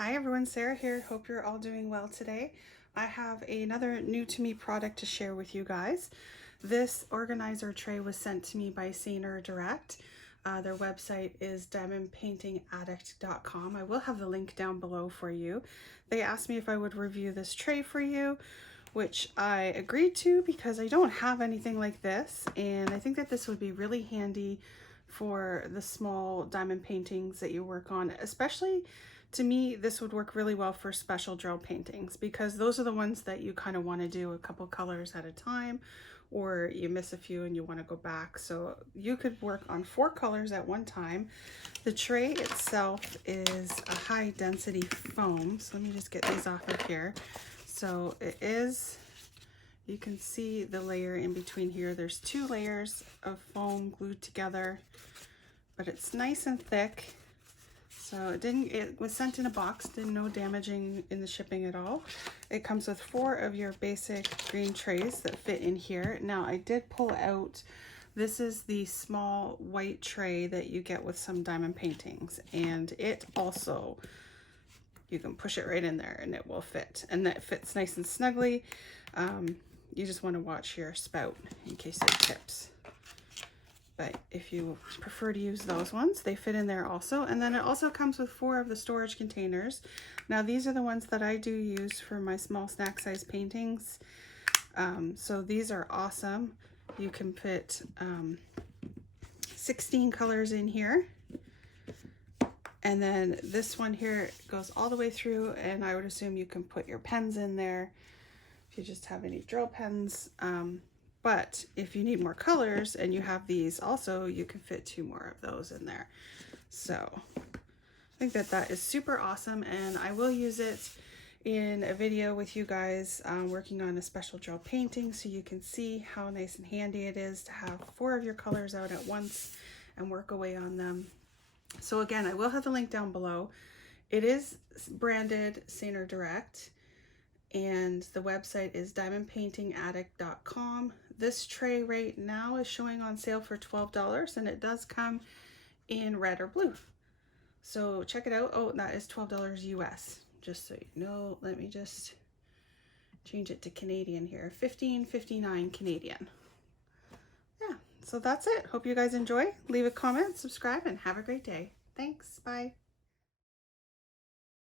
Hi everyone, Sarah here. Hope you're all doing well today. I have another new to me product to share with you guys. This organizer tray was sent to me by Saner Direct. Their website is diamondpaintingaddict.com. I will have the link down below for you. They asked me if I would review this tray for you, which I agreed to because I don't have anything like this, and I think that this would be really handy for the small diamond paintings that you work on. Especially, to me, this would work really well for special drill paintings because those are the ones that you kind of want to do a couple colors at a time, or you miss a few and you want to go back. So you could work on 4 colors at one time. The tray itself is a high density foam. So let me just get these off of here. So it is, you can see the layer in between here. There's 2 layers of foam glued together, but it's nice and thick. So it was sent in a box, no damaging in the shipping at all. It comes with 4 of your basic green trays that fit in here. Now I did pull out, this is the small white tray that you get with some diamond paintings, and it also, you can push it right in there and it will fit, and that fits nice and snugly. You just want to watch your spout in case it tips. But if you prefer to use those ones, they fit in there also. And then it also comes with 4 of the storage containers. Now these are the ones that I do use for my small snack size paintings. So these are awesome. You can put 16 colors in here. And then this one here goes all the way through, and I would assume you can put your pens in there if you just have any drill pens. But if you need more colors and you have these also, you can fit 2 more of those in there. So I think that that is super awesome, and I will use it in a video with you guys working on a special drill painting, so you can see how nice and handy it is to have 4 of your colors out at once and work away on them. So again, I will have the link down below. It is branded Saner Direct, and the website is diamondpaintingaddict.com. This tray right now is showing on sale for $12, and it does come in red or blue. So check it out. Oh, that is $12 US, just so you know. Let me just change it to Canadian here. $15.59 Canadian. Yeah, so that's it. Hope you guys enjoy. Leave a comment, subscribe, and have a great day. Thanks. Bye.